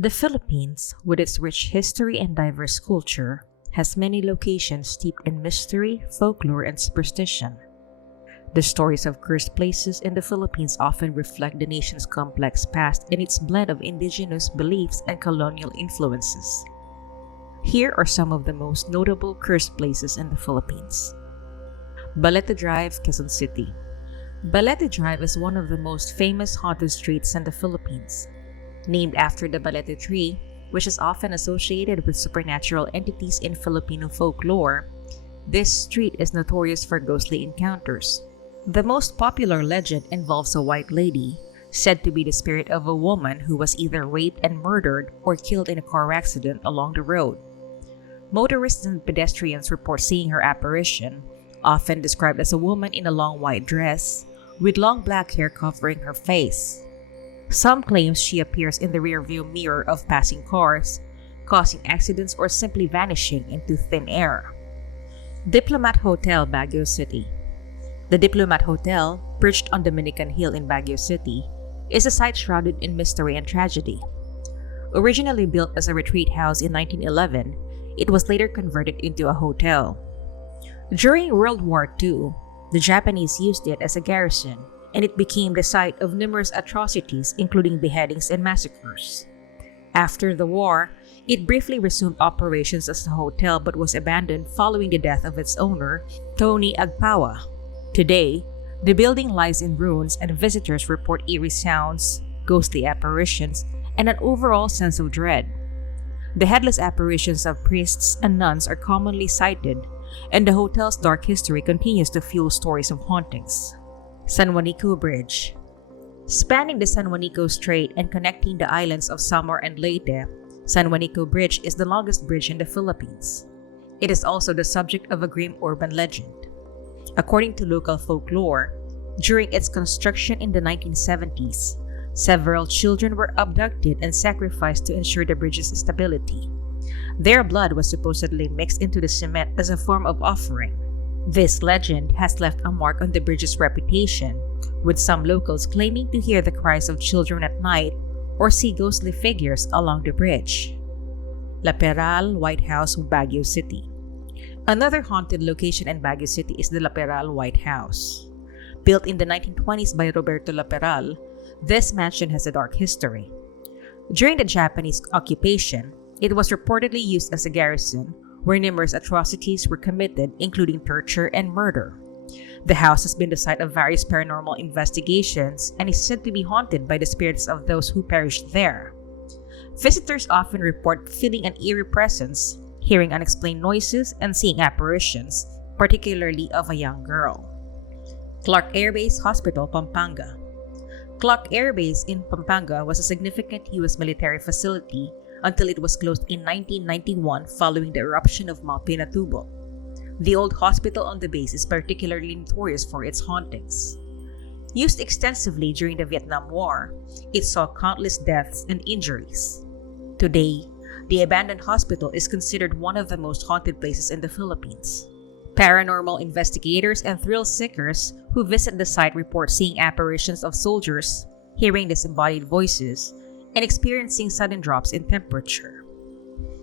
The Philippines, with its rich history and diverse culture, has many locations steeped in mystery, folklore, and superstition. The stories of cursed places in the Philippines often reflect the nation's complex past and its blend of indigenous beliefs and colonial influences. Here are some of the most notable cursed places in the Philippines. Balete Drive, Quezon City. Balete Drive is one of the most famous haunted streets in the Philippines. Named after the Balete tree, which is often associated with supernatural entities in Filipino folklore, this street is notorious for ghostly encounters. The most popular legend involves a white lady, said to be the spirit of a woman who was either raped and murdered or killed in a car accident along the road. Motorists and pedestrians report seeing her apparition, often described as a woman in a long white dress, with long black hair covering her face. Some claim she appears in the rearview mirror of passing cars, causing accidents or simply vanishing into thin air. Diplomat Hotel, Baguio City. The Diplomat Hotel, perched on Dominican Hill in Baguio City, is a site shrouded in mystery and tragedy. Originally built as a retreat house in 1911, it was later converted into a hotel. During World War II, the Japanese used it as a garrison, and it became the site of numerous atrocities, including beheadings and massacres. After the war, it briefly resumed operations as a hotel but was abandoned following the death of its owner, Tony Agpawa. Today, the building lies in ruins and visitors report eerie sounds, ghostly apparitions, and an overall sense of dread. The headless apparitions of priests and nuns are commonly cited, and the hotel's dark history continues to fuel stories of hauntings. San Juanico Bridge. Spanning the San Juanico Strait and connecting the islands of Samar and Leyte, San Juanico Bridge is the longest bridge in the Philippines. It is also the subject of a grim urban legend. According to local folklore, during its construction in the 1970s, several children were abducted and sacrificed to ensure the bridge's stability. Their blood was supposedly mixed into the cement as a form of offering. This legend has left a mark on the bridge's reputation, with some locals claiming to hear the cries of children at night or see ghostly figures along the bridge. Laperal, White House, Baguio City. Another haunted location in Baguio City is the Laperal White House. Built in the 1920s by Roberto Laperal, this mansion has a dark history. During the Japanese occupation, it was reportedly used as a garrison where numerous atrocities were committed, including torture and murder. The house has been the site of various paranormal investigations and is said to be haunted by the spirits of those who perished there. Visitors often report feeling an eerie presence, hearing unexplained noises, and seeing apparitions, particularly of a young girl. Clark Air Base Hospital, Pampanga. Clark Air Base in Pampanga was a significant U.S. military facility until it was closed in 1991 following the eruption of Mount Pinatubo. The old hospital on the base is particularly notorious for its hauntings. Used extensively during the Vietnam War, it saw countless deaths and injuries. Today, the abandoned hospital is considered one of the most haunted places in the Philippines. Paranormal investigators and thrill seekers who visit the site report seeing apparitions of soldiers, hearing disembodied voices, and experiencing sudden drops in temperature.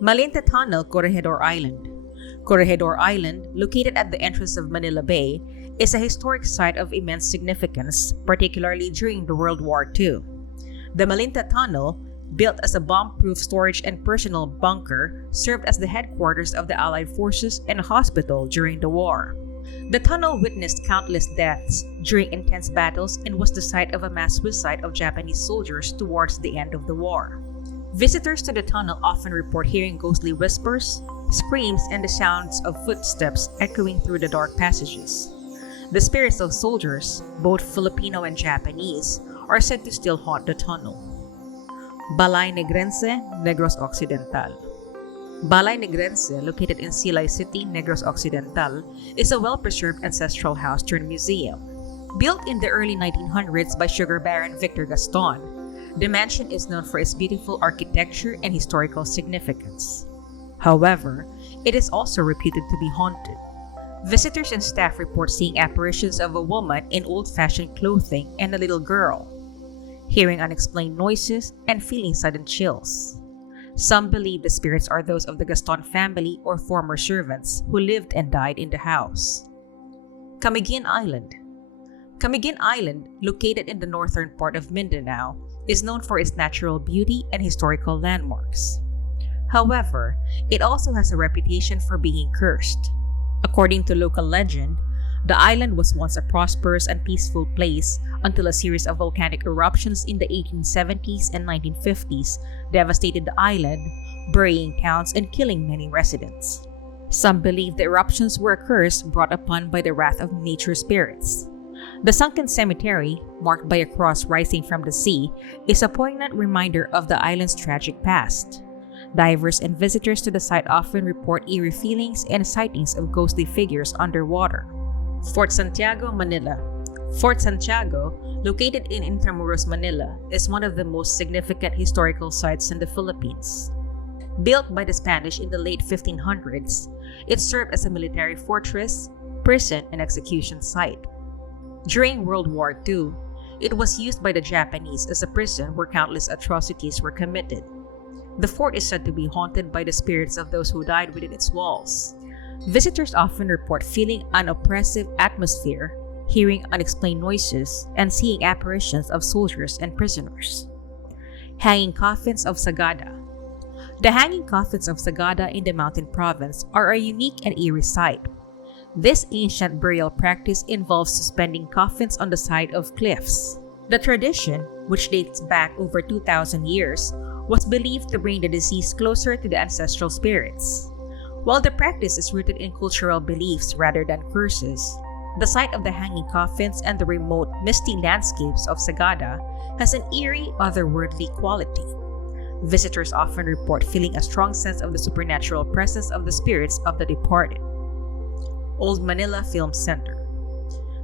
Malinta Tunnel, Corregidor Island. Corregidor Island, located at the entrance of Manila Bay, is a historic site of immense significance, particularly during the World War II. The Malinta Tunnel, built as a bomb-proof storage and personal bunker, served as the headquarters of the Allied forces and a hospital during the war. The tunnel witnessed countless deaths during intense battles and was the site of a mass suicide of Japanese soldiers towards the end of the war. Visitors to the tunnel often report hearing ghostly whispers, screams, and the sounds of footsteps echoing through the dark passages. The spirits of soldiers, both Filipino and Japanese, are said to still haunt the tunnel. Balay Negrense, Negros Occidental. Balay Negrense, located in Silay City, Negros Occidental, is a well-preserved ancestral house turned museum. Built in the early 1900s by sugar baron Victor Gaston, the mansion is known for its beautiful architecture and historical significance. However, it is also reputed to be haunted. Visitors and staff report seeing apparitions of a woman in old-fashioned clothing and a little girl. hearing unexplained noises, and feeling sudden chills. Some believe the spirits are those of the Gaston family or former servants who lived and died in the house. Camiguin Island. Camiguin Island, located in the northern part of Mindanao, is known for its natural beauty and historical landmarks. However, it also has a reputation for being cursed. According to local legend, the island was once a prosperous and peaceful place until a series of volcanic eruptions in the 1870s and 1950s devastated the island, burying towns and killing many residents. Some believe the eruptions were a curse brought upon by the wrath of nature spirits. The sunken cemetery, marked by a cross rising from the sea, is a poignant reminder of the island's tragic past. Divers and visitors to the site often report eerie feelings and sightings of ghostly figures underwater. Fort Santiago, Manila. Fort Santiago, located in Intramuros, Manila, is one of the most significant historical sites in the Philippines. Built by the Spanish in the late 1500s, it served as a military fortress, prison, and execution site. During World War II, it was used by the Japanese as a prison where countless atrocities were committed. The fort is said to be haunted by the spirits of those who died within its walls. Visitors often report feeling an oppressive atmosphere, hearing unexplained noises, and seeing apparitions of soldiers and prisoners. Hanging coffins of Sagada. The hanging coffins of Sagada in the Mountain Province are a unique and eerie sight. This ancient burial practice involves suspending coffins on the side of cliffs. The tradition, which dates back over 2,000 years, was believed to bring the deceased closer to the ancestral spirits. While the practice is rooted in cultural beliefs rather than curses, the sight of the hanging coffins and the remote, misty landscapes of Sagada has an eerie, otherworldly quality. Visitors often report feeling a strong sense of the supernatural presence of the spirits of the departed. Old Manila Film Center.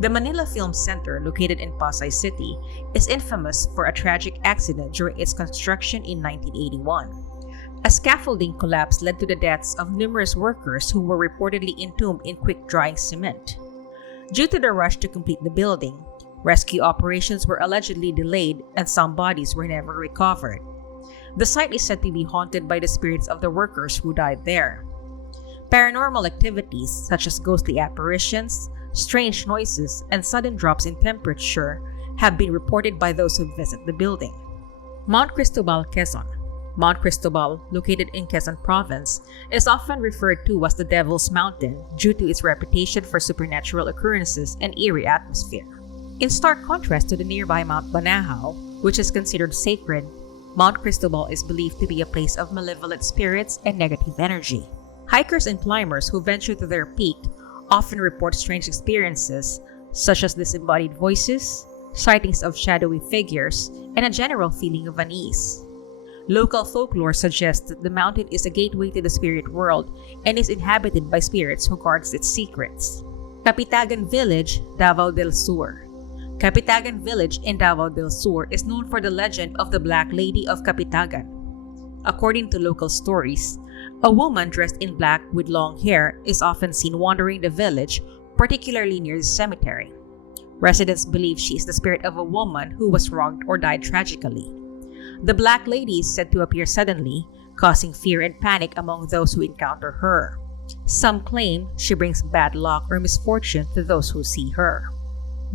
The Manila Film Center, located in Pasay City, is infamous for a tragic accident during its construction in 1981. A scaffolding collapse led to the deaths of numerous workers who were reportedly entombed in quick-drying cement. Due to the rush to complete the building, rescue operations were allegedly delayed and some bodies were never recovered. The site is said to be haunted by the spirits of the workers who died there. Paranormal activities such as ghostly apparitions, strange noises, and sudden drops in temperature have been reported by those who visit the building. Mount Cristobal, Quezon. Mount Cristobal, located in Quezon Province, is often referred to as the Devil's Mountain due to its reputation for supernatural occurrences and eerie atmosphere. In stark contrast to the nearby Mount Banahaw, which is considered sacred, Mount Cristobal is believed to be a place of malevolent spirits and negative energy. Hikers and climbers who venture to their peak often report strange experiences, such as disembodied voices, sightings of shadowy figures, and a general feeling of unease. Local folklore suggests that the mountain is a gateway to the spirit world and is inhabited by spirits who guard its secrets. Kapitagan Village, Davao del Sur. Kapitagan Village in Davao del Sur is known for the legend of the Black Lady of Kapitagan. According to local stories, a woman dressed in black with long hair is often seen wandering the village, particularly near the cemetery. Residents believe she is the spirit of a woman who was wronged or died tragically. The Black Lady is said to appear suddenly, causing fear and panic among those who encounter her. Some claim she brings bad luck or misfortune to those who see her.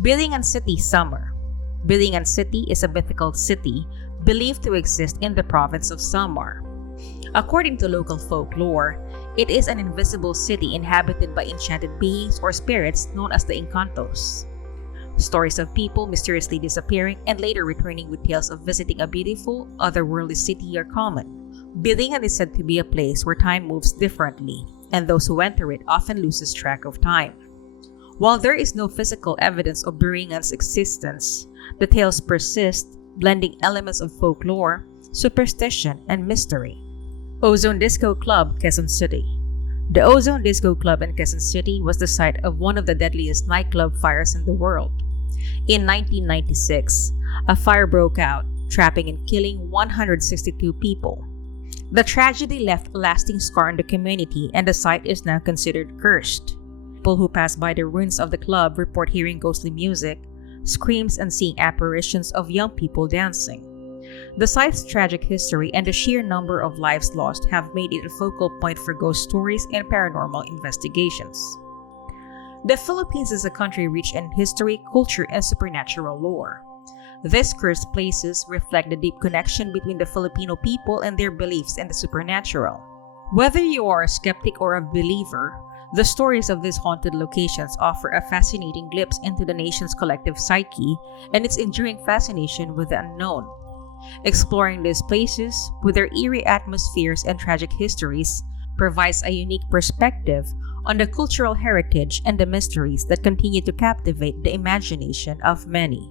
Biringan City, Samar. Biringan City is a mythical city believed to exist in the province of Samar. According to local folklore, it is an invisible city inhabited by enchanted beings or spirits known as the Encantos. Stories of people mysteriously disappearing and later returning with tales of visiting a beautiful, otherworldly city are common. Biringan is said to be a place where time moves differently, and those who enter it often loses track of time. While there is no physical evidence of Biringan's existence, the tales persist, blending elements of folklore, superstition, and mystery. Ozone Disco Club, Quezon City. The Ozone Disco Club in Quezon City was the site of one of the deadliest nightclub fires in the world. In 1996, a fire broke out, trapping and killing 162 people. The tragedy left a lasting scar on the community, and the site is now considered cursed. People who pass by the ruins of the club report hearing ghostly music, screams, and seeing apparitions of young people dancing. The site's tragic history and the sheer number of lives lost have made it a focal point for ghost stories and paranormal investigations. The Philippines is a country rich in history, culture, and supernatural lore. These cursed places reflect the deep connection between the Filipino people and their beliefs in the supernatural. Whether you are a skeptic or a believer, the stories of these haunted locations offer a fascinating glimpse into the nation's collective psyche and its enduring fascination with the unknown. Exploring these places, with their eerie atmospheres and tragic histories, provides a unique perspective on the cultural heritage and the mysteries that continue to captivate the imagination of many.